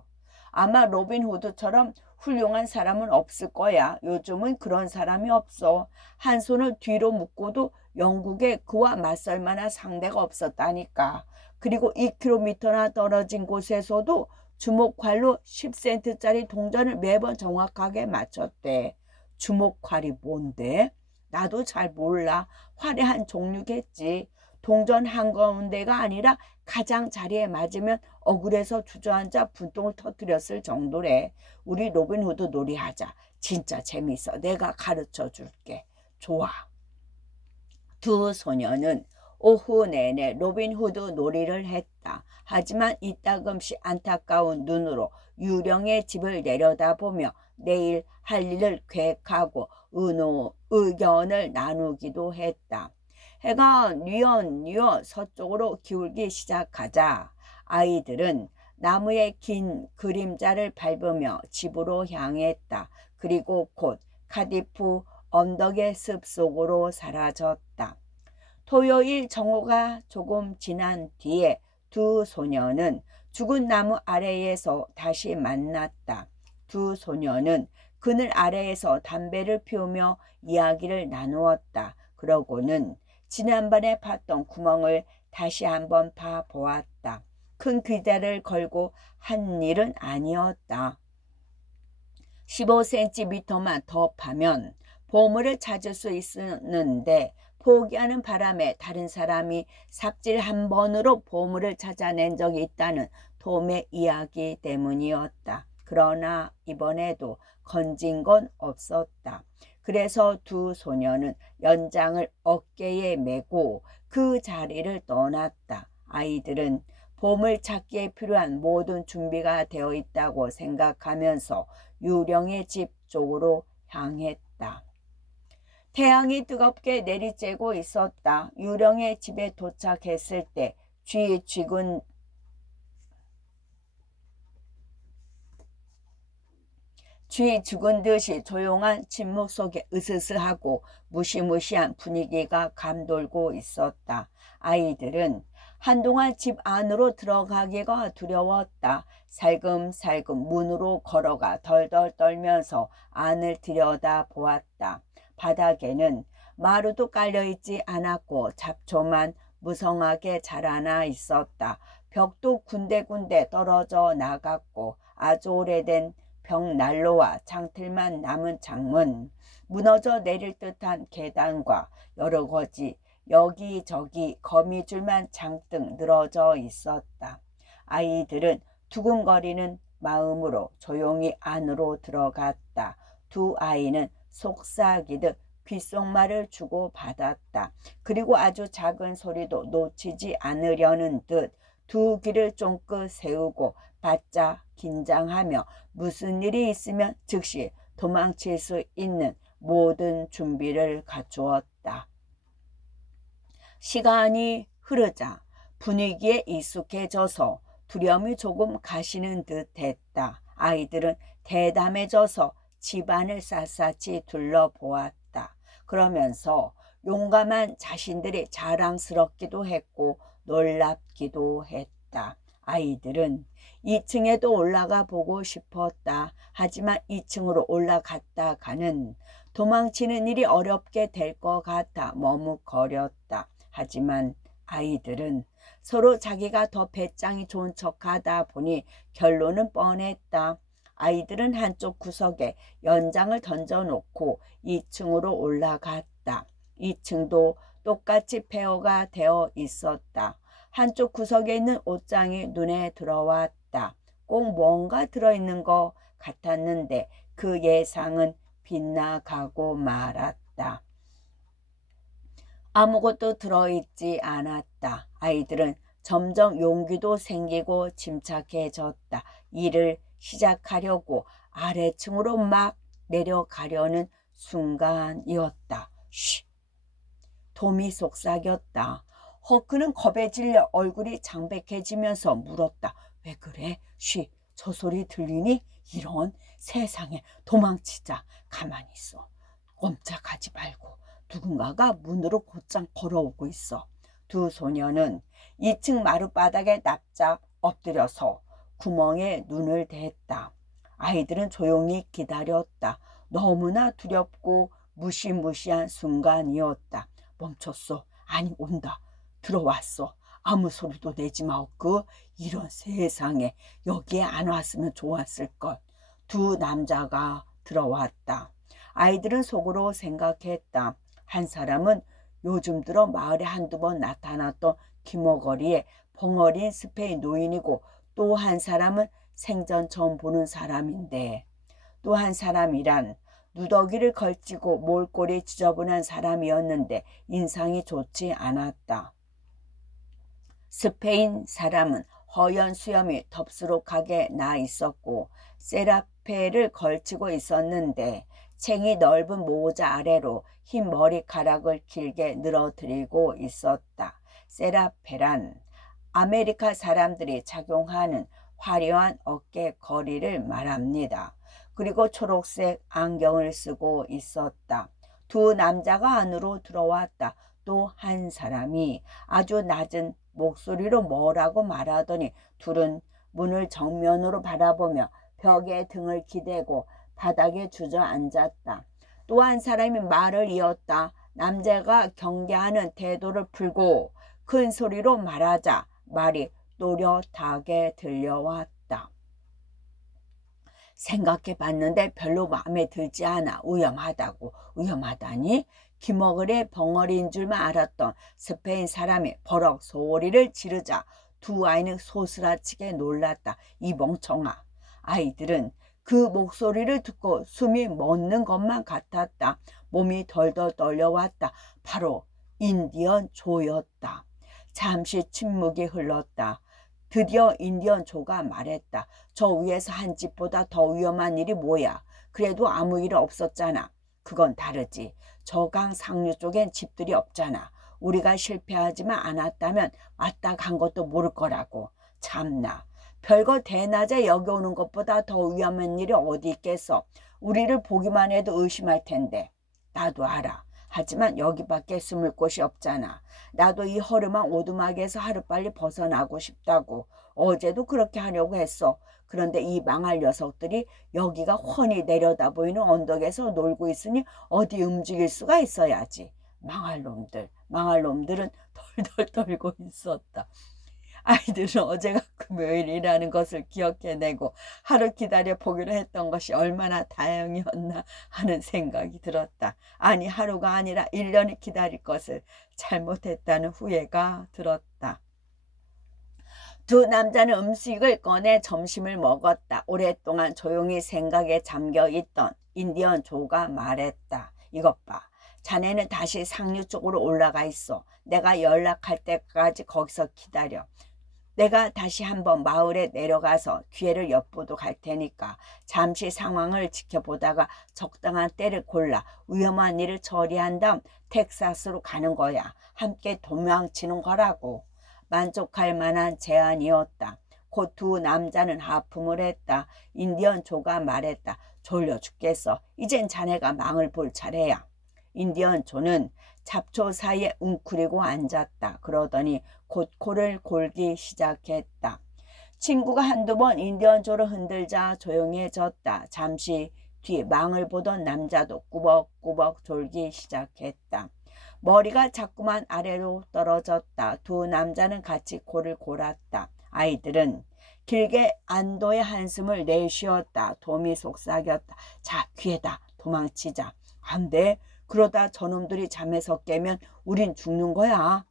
아마 로빈 후드처럼 훌륭한 사람은 없을 거야. 요즘은 그런 사람이 없어. 한 손을 뒤로 묶고도 영국에 그와 맞설 만한 상대가 없었다니까. 그리고 2km나 떨어진 곳에서도 주먹활로 10센트짜리 동전을 매번 정확하게 맞췄대. 주먹활이 뭔데? 나도 잘 몰라. 화려한 종류겠지. 동전 한가운데가 아니라 가장 자리에 맞으면 억울해서 주저앉아 분통을 터뜨렸을 정도래. 우리 로빈후드 놀이하자. 진짜 재밌어. 내가 가르쳐 줄게. 좋아. 두 소녀는 오후 내내 로빈후드 놀이를 했다. 하지만 이따금씩 안타까운 눈으로 유령의 집을 내려다보며 내일 할 일을 계획하고 의견을 나누기도 했다. 해가 뉘엿뉘엿 서쪽으로 기울기 시작하자 아이들은 나무의 긴 그림자를 밟으며 집으로 향했다. 그리고 곧 카디프 언덕의 숲속으로 사라졌다. 토요일 정오가 조금 지난 뒤에 두 소녀는 죽은 나무 아래에서 다시 만났다. 두 소녀는 그늘 아래에서 담배를 피우며 이야기를 나누었다. 그러고는 지난번에 팠던 구멍을 다시 한번 봐보았다. 큰 기대를 걸고 한 일은 아니었다. 15cm만 더 파면 보물을 찾을 수 있었는데 포기하는 바람에 다른 사람이 삽질 한 번으로 보물을 찾아낸 적이 있다는 톰의 이야기 때문이었다. 그러나 이번에도 건진 건 없었다. 그래서 두 소녀는 연장을 어깨에 메고 그 자리를 떠났다. 아이들은 보물 찾기에 필요한 모든 준비가 되어 있다고 생각하면서 유령의 집 쪽으로 향했다. 태양이 뜨겁게 내리쬐고 있었다. 유령의 집에 도착했을 때 쥐 죽은 듯이 조용한 침묵 속에 으스스하고 무시무시한 분위기가 감돌고 있었다. 아이들은 한동안 집 안으로 들어가기가 두려웠다. 살금살금 문으로 걸어가 덜덜 떨면서 안을 들여다보았다. 바닥에는 마루도 깔려있지 않았고 잡초만 무성하게 자라나 있었다. 벽도 군데군데 떨어져 나갔고 아주 오래된 벽난로와 장틀만 남은 창문, 무너져 내릴 듯한 계단과 여러 가지 여기저기 거미줄만 잔뜩 늘어져 있었다. 아이들은 두근거리는 마음으로 조용히 안으로 들어갔다. 두 아이는 속삭이듯 귓속말을 주고받았다. 그리고 아주 작은 소리도 놓치지 않으려는 듯 두 귀를 쫑긋 세우고 바짝 긴장하며 무슨 일이 있으면 즉시 도망칠 수 있는 모든 준비를 갖추었다. 시간이 흐르자 분위기에 익숙해져서 두려움이 조금 가시는 듯 했다. 아이들은 대담해져서 집안을 샅샅이 둘러보았다. 그러면서 용감한 자신들이 자랑스럽기도 했고 놀랍기도 했다. 아이들은 2층에도 올라가 보고 싶었다. 하지만 2층으로 올라갔다가는 도망치는 일이 어렵게 될 것 같아 머뭇거렸다. 하지만 아이들은 서로 자기가 더 배짱이 좋은 척하다 보니 결론은 뻔했다. 아이들은 한쪽 구석에 연장을 던져놓고 2층으로 올라갔다. 2층도 똑같이 폐허가 되어 있었다. 한쪽 구석에 있는 옷장이 눈에 들어왔다. 꼭 뭔가 들어있는 것 같았는데 그 예상은 빗나가고 말았다. 아무것도 들어있지 않았다. 아이들은 점점 용기도 생기고 침착해졌다. 일을 시작하려고 아래층으로 막 내려가려는 순간이었다. 쉬! 톰이 속삭였다. 허크는 겁에 질려 얼굴이 창백해지면서 물었다. 왜 그래? 쉬! 저 소리 들리니? 이런 세상에 도망치자. 가만히 있어. 꼼짝하지 말고. 누군가가 문으로 곧장 걸어오고 있어. 두 소녀는 2층 마룻바닥에 납작 엎드려서 구멍에 눈을 댔다. 아이들은 조용히 기다렸다. 너무나 두렵고 무시무시한 순간이었다. 멈췄어. 아니 온다. 들어왔어. 아무 소리도 내지 마었고 이런 세상에 여기에 안 왔으면 좋았을걸. 두 남자가 들어왔다. 아이들은 속으로 생각했다. 한 사람은 요즘 들어 마을에 한두 번 나타났던 귀머거리에 벙어린 스페인 노인이고 또 한 사람은 생전 처음 보는 사람인데 또 한 사람이란 누더기를 걸치고 몰골이 지저분한 사람이었는데 인상이 좋지 않았다. 스페인 사람은 허연 수염이 덥수룩하게 나 있었고 세라페를 걸치고 있었는데 챙이 넓은 모자 아래로 흰 머리카락을 길게 늘어뜨리고 있었다. 세라페란 아메리카 사람들이 착용하는 화려한 어깨 거리를 말합니다. 그리고 초록색 안경을 쓰고 있었다. 두 남자가 안으로 들어왔다. 또 한 사람이 아주 낮은 목소리로 뭐라고 말하더니 둘은 문을 정면으로 바라보며 벽에 등을 기대고 바닥에 주저앉았다. 또 한 사람이 말을 이었다. 남자가 경계하는 태도를 풀고 큰 소리로 말하자 말이 또렷하게 들려왔다. 생각해 봤는데 별로 마음에 들지 않아. 위험하다고. 위험하다니? 기머글의 벙어리인 줄만 알았던 스페인 사람이 버럭 소리를 지르자 두 아이는 소스라치게 놀랐다. 이 멍청아. 아이들은 그 목소리를 듣고 숨이 멎는 것만 같았다. 몸이 덜덜 떨려왔다. 바로 인디언 조였다. 잠시 침묵이 흘렀다. 드디어 인디언 조가 말했다. 저 위에서 한 집보다 더 위험한 일이 뭐야? 그래도 아무 일 없었잖아. 그건 다르지. 저강 상류 쪽엔 집들이 없잖아. 우리가 실패하지만 않았다면 왔다 간 것도 모를 거라고. 참나. 별거 대낮에 여기 오는 것보다 더 위험한 일이 어디 있겠어. 우리를 보기만 해도 의심할 텐데. 나도 알아. 하지만 여기밖에 숨을 곳이 없잖아. 나도 이 허름한 오두막에서 하루빨리 벗어나고 싶다고. 어제도 그렇게 하려고 했어. 그런데 이 망할 녀석들이 여기가 훤히 내려다 보이는 언덕에서 놀고 있으니 어디 움직일 수가 있어야지. 망할 놈들. 망할 놈들은 덜덜 떨고 있었다. 아이들은 어제가 금요일이라는 것을 기억해내고 하루 기다려 보기로 했던 것이 얼마나 다행이었나 하는 생각이 들었다. 아니 하루가 아니라 1년을 기다릴 것을 잘못했다는 후회가 들었다. 두 남자는 음식을 꺼내 점심을 먹었다. 오랫동안 조용히 생각에 잠겨있던 인디언 조가 말했다. 이것 봐. 자네는 다시 상류 쪽으로 올라가 있어. 내가 연락할 때까지 거기서 기다려. 내가 다시 한번 마을에 내려가서 기회를 엿보도 갈 테니까 잠시 상황을 지켜보다가 적당한 때를 골라 위험한 일을 처리한 다음 텍사스로 가는 거야. 함께 도망치는 거라고. 만족할 만한 제안이었다. 곧 두 남자는 하품을 했다. 인디언 조가 말했다. 졸려 죽겠어. 이젠 자네가 망을 볼 차례야. 인디언 조는 잡초 사이에 웅크리고 앉았다. 그러더니 곧 코를 골기 시작했다. 친구가 한두 번 인디언 조를 흔들자 조용해졌다. 잠시 뒤 망을 보던 남자도 꾸벅꾸벅 졸기 시작했다. 머리가 자꾸만 아래로 떨어졌다. 두 남자는 같이 코를 골았다. 아이들은 길게 안도의 한숨을 내쉬었다. 돔이 속삭였다. 자, 귀에다. 도망치자. 안 돼. 그러다 저놈들이 잠에서 깨면 우린 죽는 거야.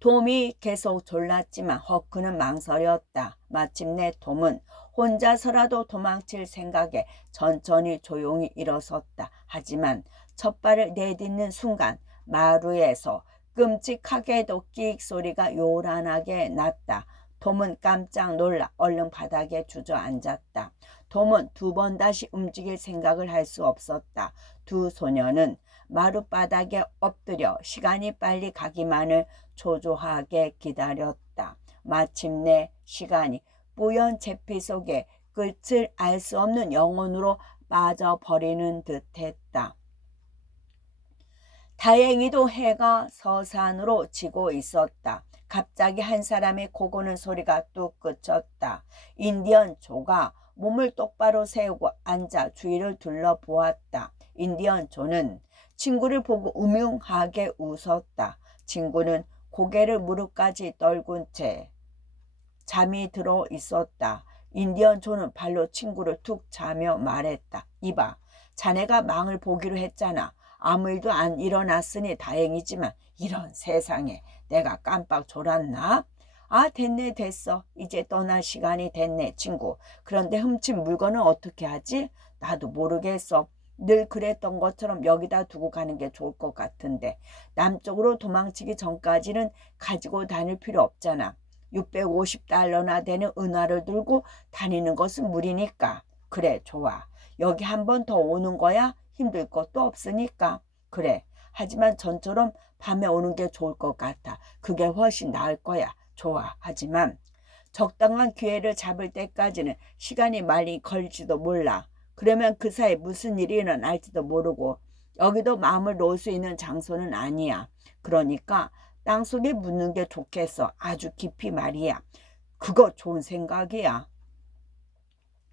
돔이 계속 졸랐지만 허크는 망설였다. 마침내 돔은 혼자서라도 도망칠 생각에 천천히 조용히 일어섰다. 하지만 첫 발을 내딛는 순간 마루에서 끔찍하게도 끽 소리가 요란하게 났다. 돔은 깜짝 놀라 얼른 바닥에 주저앉았다. 돔은 두 번 다시 움직일 생각을 할 수 없었다. 두 소녀는 마룻바닥에 엎드려 시간이 빨리 가기만을 초조하게 기다렸다. 마침내 시간이 뿌연 제피 속에 끝을 알 수 없는 영혼으로 빠져버리는 듯했다. 다행히도 해가 서산으로 지고 있었다. 갑자기 한 사람의 고고는 소리가 뚝 그쳤다. 인디언 조가 몸을 똑바로 세우고 앉아 주위를 둘러보았다. 인디언 조는 친구를 보고 음흉하게 웃었다. 친구는 고개를 무릎까지 떨군 채 잠이 들어 있었다. 인디언 조는 발로 친구를 툭 차며 말했다. 이봐, 자네가 망을 보기로 했잖아. 아무 일도 안 일어났으니 다행이지만 이런 세상에 내가 깜빡 졸았나? 아, 됐네, 됐어. 이제 떠날 시간이 됐네, 친구. 그런데 훔친 물건은 어떻게 하지? 나도 모르겠어. 늘 그랬던 것처럼 여기다 두고 가는 게 좋을 것 같은데 남쪽으로 도망치기 전까지는 가지고 다닐 필요 없잖아. 650달러나 되는 은화를 들고 다니는 것은 무리니까. 그래, 좋아. 여기 한 번 더 오는 거야? 힘들 것도 없으니까. 그래. 하지만 전처럼 밤에 오는 게 좋을 것 같아. 그게 훨씬 나을 거야. 좋아. 하지만 적당한 기회를 잡을 때까지는 시간이 많이 걸릴지도 몰라. 그러면 그 사이 무슨 일이 일어날지도 모르고 여기도 마음을 놓을 수 있는 장소는 아니야. 그러니까 땅속에 묻는 게 좋겠어. 아주 깊이 말이야. 그거 좋은 생각이야.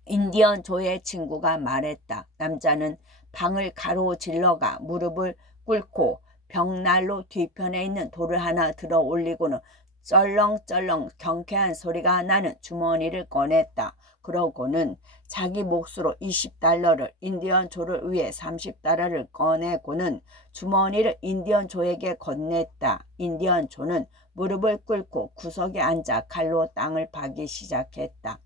인디언 조의 친구가 말했다. 남자는 방을 가로질러가 무릎을 꿇고 벽난로 뒤편에 있는 돌을 하나 들어 올리고는 쩔렁쩔렁 경쾌한 소리가 나는 주머니를 꺼냈다. 그러고는 자기 몫으로 20달러를, 인디언 조를 위해 30달러를 꺼내고는 주머니를 인디언 조에게 건넸다. 인디언 조는 무릎을 꿇고 구석에 앉아 칼로 땅을 파기 시작했다.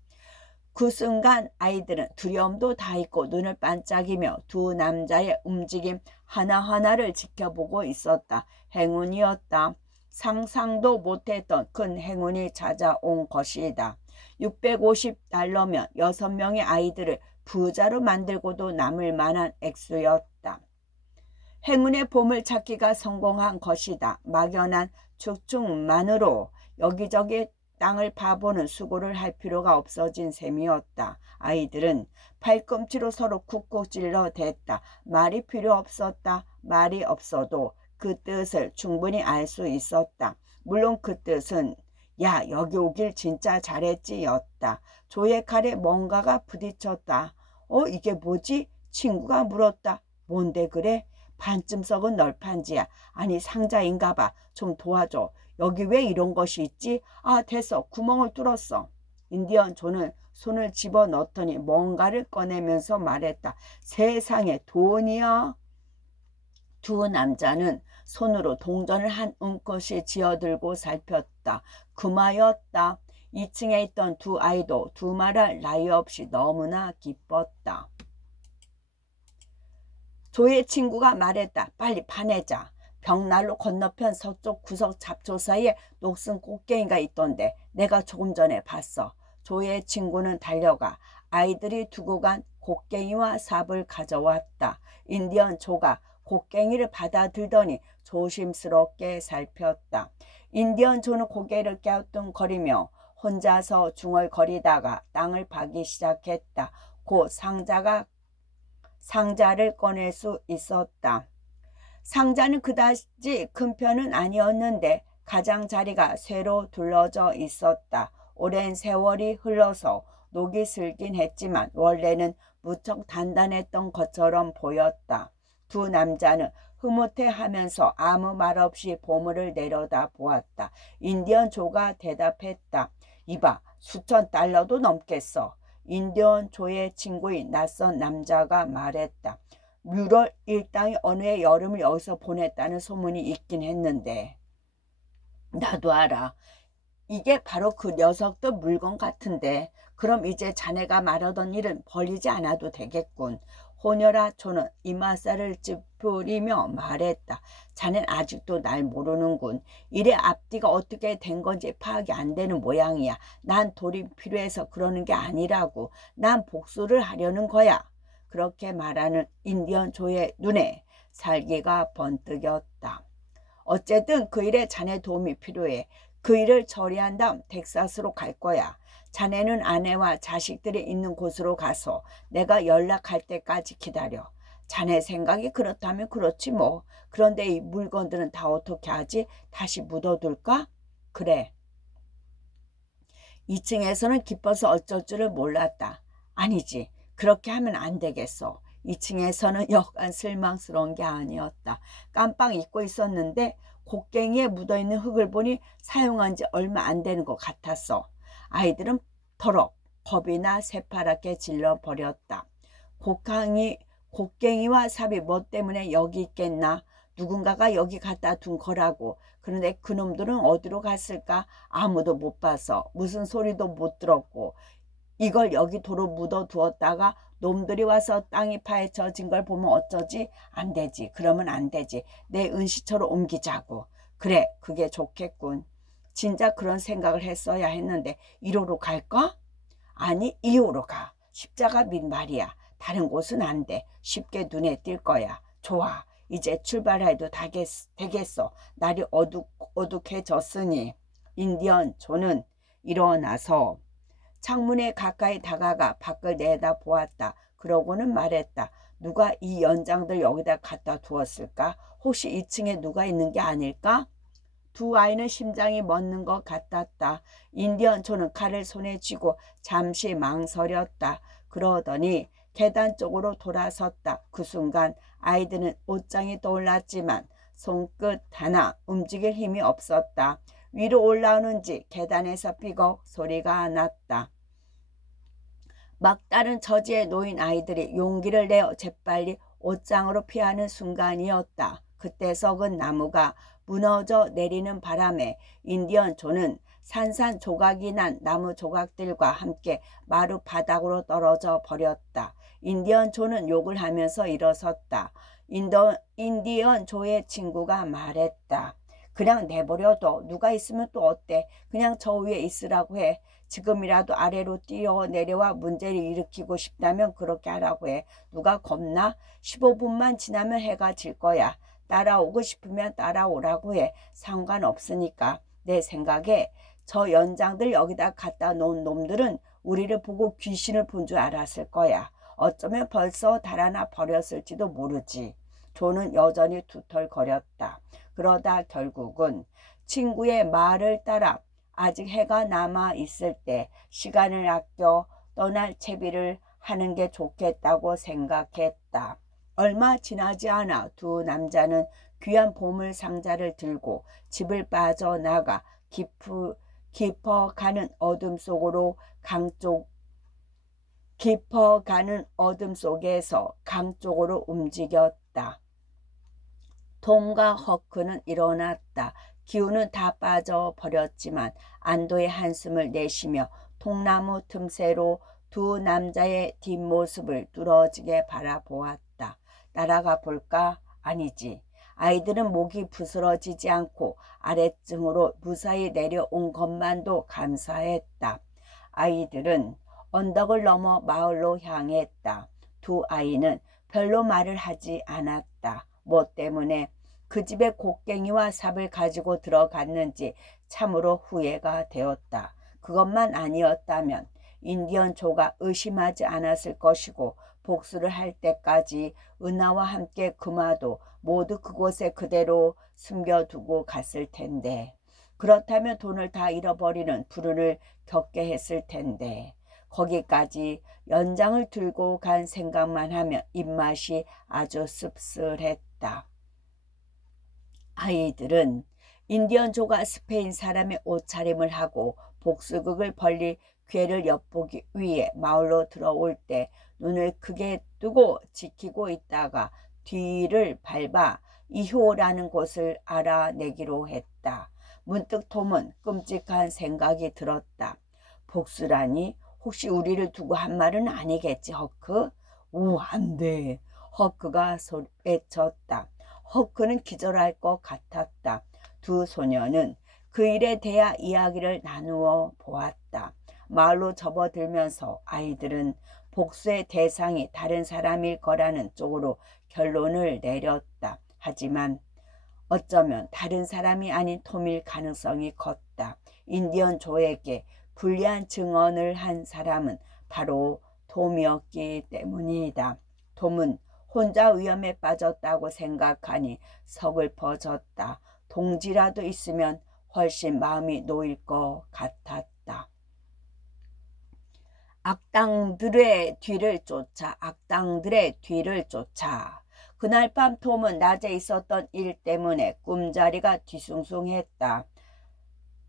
그 순간 아이들은 두려움도 다 잊고 눈을 반짝이며 두 남자의 움직임 하나하나를 지켜보고 있었다. 행운이었다. 상상도 못했던 큰 행운이 찾아온 것이다. 650달러면 6명의 아이들을 부자로 만들고도 남을 만한 액수였다. 행운의 보물 찾기가 성공한 것이다. 막연한 축축만으로 여기저기 땅을 파보는 수고를 할 필요가 없어진 셈이었다. 아이들은 팔꿈치로 서로 쿡쿡 찔러댔다. 말이 필요 없었다. 말이 없어도 그 뜻을 충분히 알 수 있었다. 물론 그 뜻은 야 여기 오길 진짜 잘했지 였다. 조의 칼에 뭔가가 부딪혔다. 이게 뭐지? 친구가 물었다. 뭔데 그래? 반쯤 썩은 널판지야. 아니 상자인가 봐. 좀 도와줘. 여기 왜 이런 것이 있지? 아 됐어. 구멍을 뚫었어. 인디언 조는 손을 집어넣더니 뭔가를 꺼내면서 말했다. 세상에 돈이야? 두 남자는 손으로 동전을 한 움컷이 쥐어들고 살폈다. 금화였다. 2층에 있던 두 아이도 두말할 나위 없이 너무나 기뻤다. 조의 친구가 말했다. 빨리 파내자. 벽난로 건너편 서쪽 구석 잡초 사이에 녹슨 꽃갱이가 있던데 내가 조금 전에 봤어. 조의 친구는 달려가 아이들이 두고 간 곡괭이와 삽을 가져왔다. 인디언 조가 곡괭이를 받아들더니 조심스럽게 살폈다. 인디언 조는 고개를 갸우뚱거리며 혼자서 중얼거리다가 땅을 파기 시작했다. 곧 상자를 꺼낼 수 있었다. 상자는 그다지 큰 편은 아니었는데 가장자리가 쇠로 둘러져 있었다. 오랜 세월이 흘러서 녹이 슬긴 했지만 원래는 무척 단단했던 것처럼 보였다. 두 남자는 흐뭇해하면서 아무 말 없이 보물을 내려다 보았다. 인디언 조가 대답했다. 이봐, 수천 달러도 넘겠어. 인디언 조의 친구인 낯선 남자가 말했다. 뮤럴 일당이 어느 해 여름을 여기서 보냈다는 소문이 있긴 했는데 나도 알아. 이게 바로 그 녀석들 물건 같은데 그럼 이제 자네가 말하던 일은 벌리지 않아도 되겠군. 호녀라 조는 이마살을 찌푸리며 말했다. 자넨 아직도 날 모르는군. 일의 앞뒤가 어떻게 된 건지 파악이 안 되는 모양이야. 난 돌이 필요해서 그러는 게 아니라고. 난 복수를 하려는 거야. 그렇게 말하는 인디언 조의 눈에 살기가 번뜩였다. 어쨌든 그 일에 자네 도움이 필요해. 그 일을 처리한 다음 텍사스로 갈 거야. 자네는 아내와 자식들이 있는 곳으로 가서 내가 연락할 때까지 기다려. 자네 생각이 그렇다면 그렇지 뭐. 그런데 이 물건들은 다 어떻게 하지? 다시 묻어둘까? 그래. 2층에서는 기뻐서 어쩔 줄을 몰랐다. 아니지. 그렇게 하면 안 되겠어. 2층에서는 여간 실망스러운 게 아니었다. 깜빡 잊고 있었는데 곡괭이에 묻어있는 흙을 보니 사용한 지 얼마 안 되는 것 같았어. 아이들은 더럽 겁이 나 새파랗게 질러버렸다. 곡괭이와 삽이 뭐 때문에 여기 있겠나? 누군가가 여기 갖다 둔 거라고. 그런데 그놈들은 어디로 갔을까? 아무도 못 봐서 무슨 소리도 못 들었고 이걸 여기 도로 묻어두었다가 놈들이 와서 땅이 파헤쳐진 걸 보면 어쩌지? 안 되지. 그러면 안 되지. 내 은시처로 옮기자고. 그래, 그게 좋겠군. 진짜 그런 생각을 했어야 했는데 1호로 갈까? 아니 2호로 가. 십자가 밑 말이야. 다른 곳은 안 돼. 쉽게 눈에 띌 거야. 좋아. 이제 출발해도 되겠어. 날이 어둑해졌으니. 인디언 조는 일어나서 창문에 가까이 다가가 밖을 내다보았다. 그러고는 말했다. 누가 이 연장들 여기다 갖다 두었을까? 혹시 2층에 누가 있는 게 아닐까? 두 아이는 심장이 멎는 것 같았다. 인디언 조는 칼을 손에 쥐고 잠시 망설였다. 그러더니 계단 쪽으로 돌아섰다. 그 순간 아이들은 옷장이 떠올랐지만 손끝 하나 움직일 힘이 없었다. 위로 올라오는지 계단에서 삐걱 소리가 났다. 막다른 처지에 놓인 아이들이 용기를 내어 재빨리 옷장으로 피하는 순간이었다. 그때 썩은 나무가 무너져 내리는 바람에 인디언 조는 산산조각이 난 나무 조각들과 함께 마루 바닥으로 떨어져 버렸다. 인디언 조는 욕을 하면서 일어섰다. 인디언 조의 친구가 말했다. 그냥 내버려둬. 누가 있으면 또 어때? 그냥 저 위에 있으라고 해. 지금이라도 아래로 뛰어내려와 문제를 일으키고 싶다면 그렇게 하라고 해. 누가 겁나? 15분만 지나면 해가 질 거야. 따라오고 싶으면 따라오라고 해. 상관없으니까. 내 생각에 저 연장들 여기다 갖다 놓은 놈들은 우리를 보고 귀신을 본 줄 알았을 거야. 어쩌면 벌써 달아나 버렸을지도 모르지. 조는 여전히 투덜거렸다. 그러다 결국은 친구의 말을 따라 아직 해가 남아 있을 때 시간을 아껴 떠날 채비를 하는 게 좋겠다고 생각했다. 얼마 지나지 않아 두 남자는 귀한 보물 상자를 들고 집을 빠져나가 깊어가는 어둠 속에서 강 쪽으로 움직였다. 톰과 허크는 일어났다. 기운은 다 빠져버렸지만 안도의 한숨을 내쉬며 통나무 틈새로 두 남자의 뒷모습을 뚫어지게 바라보았다. 날아가 볼까? 아니지. 아이들은 목이 부스러지지 않고 아래층으로 무사히 내려온 것만도 감사했다. 아이들은 언덕을 넘어 마을로 향했다. 두 아이는 별로 말을 하지 않았다. 뭐 때문에 그 집에 곡괭이와 삽을 가지고 들어갔는지 참으로 후회가 되었다. 그것만 아니었다면 인디언 조가 의심하지 않았을 것이고 복수를 할 때까지 은하와 함께 금화도 모두 그곳에 그대로 숨겨두고 갔을 텐데, 그렇다면 돈을 다 잃어버리는 불운을 겪게 했을 텐데, 거기까지 연장을 들고 간 생각만 하면 입맛이 아주 씁쓸했다. 아이들은 인디언 조가 스페인 사람의 옷차림을 하고 복수극을 벌릴 괴를 엿보기 위해 마을로 들어올 때 눈을 크게 뜨고 지키고 있다가 뒤를 밟아 이효라는 곳을 알아내기로 했다. 문득 톰은 끔찍한 생각이 들었다. 복수라니? 혹시 우리를 두고 한 말은 아니겠지, 허크? 오, 안 돼. 허크가 외쳤다. 허크는 기절할 것 같았다. 두 소녀는 그 일에 대하 이야기를 나누어 보았다. 마을로 접어들면서 아이들은 복수의 대상이 다른 사람일 거라는 쪽으로 결론을 내렸다. 하지만 어쩌면 다른 사람이 아닌 톰일 가능성이 컸다. 인디언 조에게 불리한 증언을 한 사람은 바로 톰이었기 때문이다. 톰은 혼자 위험에 빠졌다고 생각하니 서글퍼졌다. 동지라도 있으면 훨씬 마음이 놓일 것 같았다. 악당들의 뒤를 쫓아. 그날 밤 톰은 낮에 있었던 일 때문에 꿈자리가 뒤숭숭했다.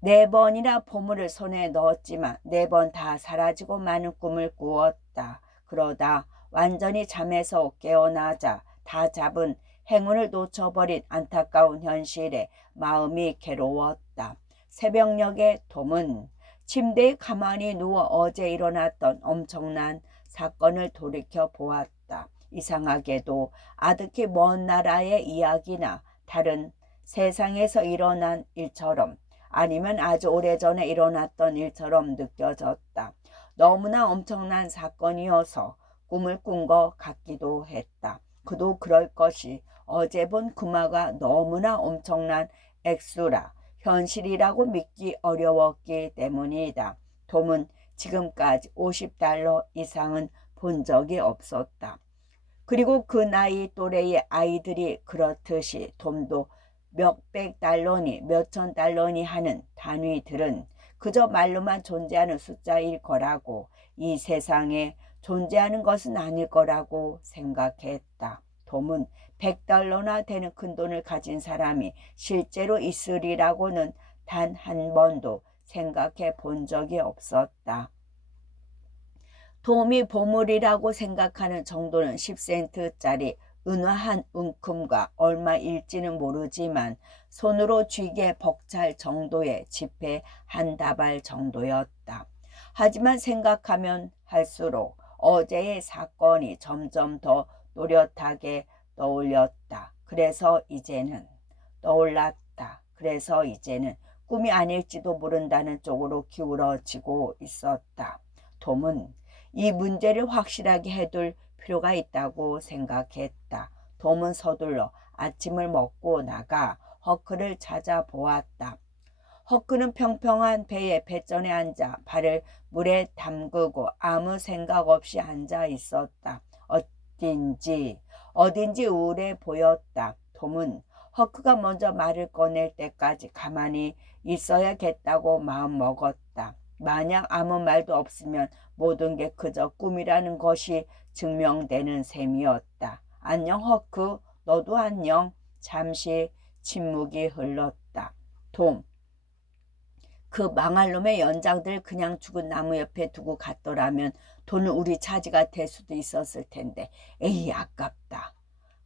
4번이나 보물을 손에 넣었지만 4번 다 사라지고 마는 꿈을 꾸었다. 그러다 완전히 잠에서 깨어나자 다 잡은 행운을 놓쳐버린 안타까운 현실에 마음이 괴로웠다. 새벽녘에 톰은 침대에 가만히 누워 어제 일어났던 엄청난 사건을 돌이켜 보았다. 이상하게도 아득히 먼 나라의 이야기나 다른 세상에서 일어난 일처럼, 아니면 아주 오래전에 일어났던 일처럼 느껴졌다. 너무나 엄청난 사건이어서 꿈을 꾼 것 같기도 했다. 그도 그럴 것이 어제 본 금화가 너무나 엄청난 액수라 현실이라고 믿기 어려웠기 때문이다. 톰은 지금까지 $50 이상은 본 적이 없었다. 그리고 그 나이 또래의 아이들이 그렇듯이 톰도 몇백 달러니 몇천 달러니 하는 단위들은 그저 말로만 존재하는 숫자일 거라고, 이 세상에 존재하는 것은 아닐 거라고 생각했다. 돔은 100달러나 되는 큰돈을 가진 사람이 실제로 있으리라고는 단 한 번도 생각해 본 적이 없었다. 돔이 보물이라고 생각하는 정도는 10센트짜리 은화 한 움큼과 얼마일지는 모르지만 손으로 쥐게 벅찰 정도의 지폐 한 다발 정도였다. 하지만 생각하면 할수록 어제의 사건이 점점 더 또렷하게 떠올렸다. 그래서 이제는 떠올랐다. 그래서 이제는 꿈이 아닐지도 모른다는 쪽으로 기울어지고 있었다. 톰은 이 문제를 확실하게 해둘 필요가 있다고 생각했다. 톰은 서둘러 아침을 먹고 나가 허크를 찾아보았다. 허크는 평평한 배의 뱃전에 앉아 발을 물에 담그고 아무 생각 없이 앉아 있었다. 어딘지 우울해 보였다. 톰은 허크가 먼저 말을 꺼낼 때까지 가만히 있어야겠다고 마음먹었다. 만약 아무 말도 없으면 모든 게 그저 꿈이라는 것이 증명되는 셈이었다. 안녕 허크, 너도 안녕. 잠시 침묵이 흘렀다. 톰, 그 망할 놈의 연장들 그냥 죽은 나무 옆에 두고 갔더라면 돈은 우리 차지가 될 수도 있었을 텐데 에이 아깝다.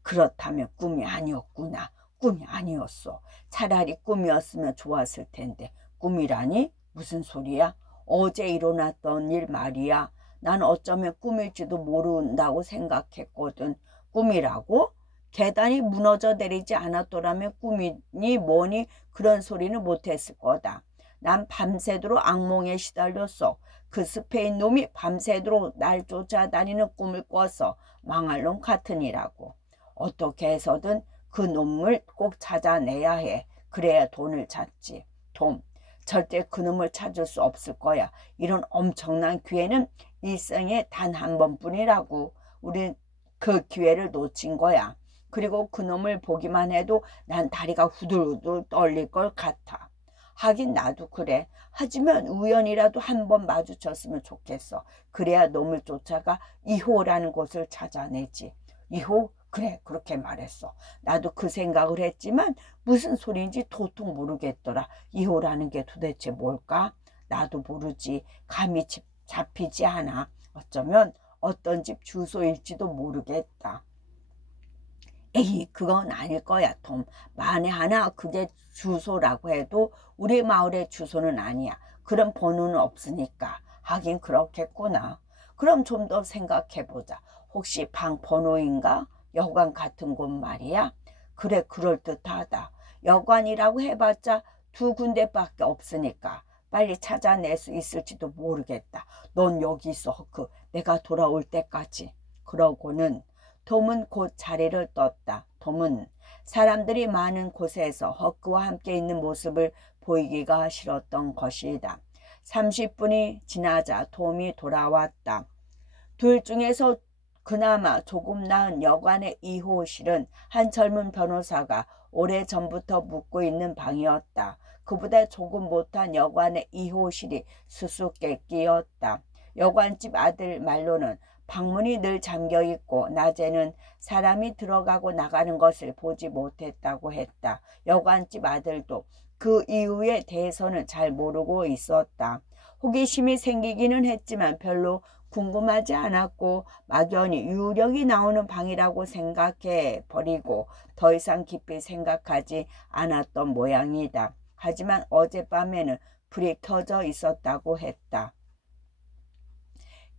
그렇다면 꿈이 아니었구나. 꿈이 아니었어. 차라리 꿈이었으면 좋았을 텐데 꿈이라니? 무슨 소리야? 어제 일어났던 일 말이야. 난 어쩌면 꿈일지도 모른다고 생각했거든. 꿈이라고? 계단이 무너져 내리지 않았더라면 꿈이니 뭐니 그런 소리는 못했을 거다. 난 밤새도록 악몽에 시달렸어. 그 스페인 놈이 밤새도록 날 쫓아다니는 꿈을 꿔서 망할 놈 같으니라고. 어떻게 해서든 그 놈을 꼭 찾아내야 해. 그래야 돈을 찾지. 톰, 절대 그 놈을 찾을 수 없을 거야. 이런 엄청난 기회는 일생에 단 한 번뿐이라고. 우린 그 기회를 놓친 거야. 그리고 그 놈을 보기만 해도 난 다리가 후들후들 떨릴 것 같아. 하긴 나도 그래. 하지만 우연이라도 한 번 마주쳤으면 좋겠어. 그래야 놈을 쫓아가 2호라는 곳을 찾아내지. 2호? 그래, 그렇게 말했어. 나도 그 생각을 했지만 무슨 소리인지 도통 모르겠더라. 2호라는 게 도대체 뭘까? 나도 모르지. 감이 잡히지 않아. 어쩌면 어떤 집 주소일지도 모르겠다. 에이, 그건 아닐 거야, 톰. 만에 하나 그게 주소라고 해도 우리 마을의 주소는 아니야. 그런 번호는 없으니까. 하긴 그렇겠구나. 그럼 좀 더 생각해보자. 혹시 방 번호인가? 여관 같은 곳 말이야? 그래, 그럴듯하다. 여관이라고 해봤자 2군데밖에 없으니까 빨리 찾아낼 수 있을지도 모르겠다. 넌 여기 있어, 허크. 내가 돌아올 때까지. 그러고는 톰은 곧 자리를 떴다. 톰은 사람들이 많은 곳에서 허크와 함께 있는 모습을 보이기가 싫었던 것이다. 30분이 지나자 톰이 돌아왔다. 둘 중에서 그나마 조금 나은 여관의 2호실은 한 젊은 변호사가 오래전부터 묵고 있는 방이었다. 그보다 조금 못한 여관의 2호실이 수수께끼였다. 여관집 아들 말로는 방문이 늘 잠겨있고 낮에는 사람이 들어가고 나가는 것을 보지 못했다고 했다. 여관집 아들도 그 이유에 대해서는 잘 모르고 있었다. 호기심이 생기기는 했지만 별로 궁금하지 않았고 막연히 유령이 나오는 방이라고 생각해 버리고 더 이상 깊이 생각하지 않았던 모양이다. 하지만 어젯밤에는 불이 켜져 있었다고 했다.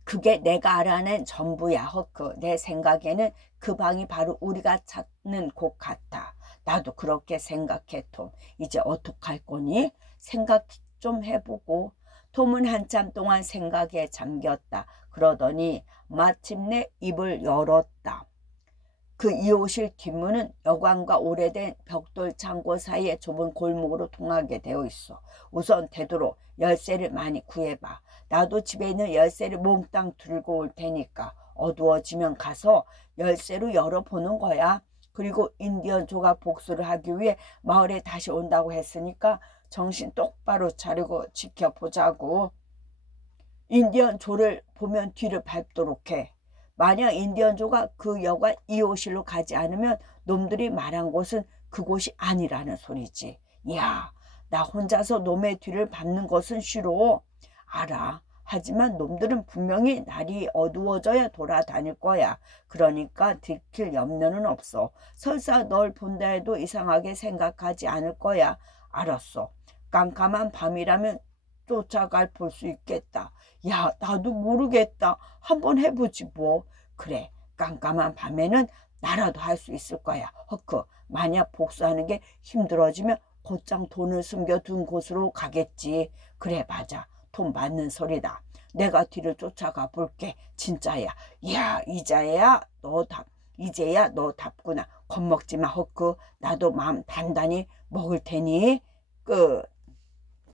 그게 내가 알아낸 전부야, 허크. 내 생각에는 그 방이 바로 우리가 찾는 곳 같아. 나도 그렇게 생각해, 톰. 이제 어떡할 거니? 생각 좀 해보고. 톰은 한참 동안 생각에 잠겼다. 그러더니 마침내 입을 열었다. 그 2호실 뒷문은 여관과 오래된 벽돌 창고 사이의 좁은 골목으로 통하게 되어 있어. 우선 되도록 열쇠를 많이 구해봐. 나도 집에 있는 열쇠를 몽땅 들고 올 테니까 어두워지면 가서 열쇠로 열어보는 거야. 그리고 인디언 조가 복수를 하기 위해 마을에 다시 온다고 했으니까 정신 똑바로 차리고 지켜보자고. 인디언 조를 보면 뒤를 밟도록 해. 만약 인디언조가 그 여관 이호실로 가지 않으면 놈들이 말한 곳은 그곳이 아니라는 소리지. 야, 나 혼자서 놈의 뒤를 밟는 것은 싫어. 알아. 하지만 놈들은 분명히 날이 어두워져야 돌아다닐 거야. 그러니까 들킬 염려는 없어. 설사 널 본다 해도 이상하게 생각하지 않을 거야. 알았어. 깜깜한 밤이라면 쫓아갈 볼 수 있겠다. 야, 나도 모르겠다. 한번 해보지 뭐. 그래, 깜깜한 밤에는 나라도 할 수 있을 거야. 허크, 만약 복수하는 게 힘들어지면 곧장 돈을 숨겨둔 곳으로 가겠지. 그래, 맞아. 돈 맞는 소리다. 내가 뒤를 쫓아가 볼게. 진짜야. 야, 이제야 너 답구나. 겁먹지 마, 허크. 나도 마음 단단히 먹을 테니. 끝.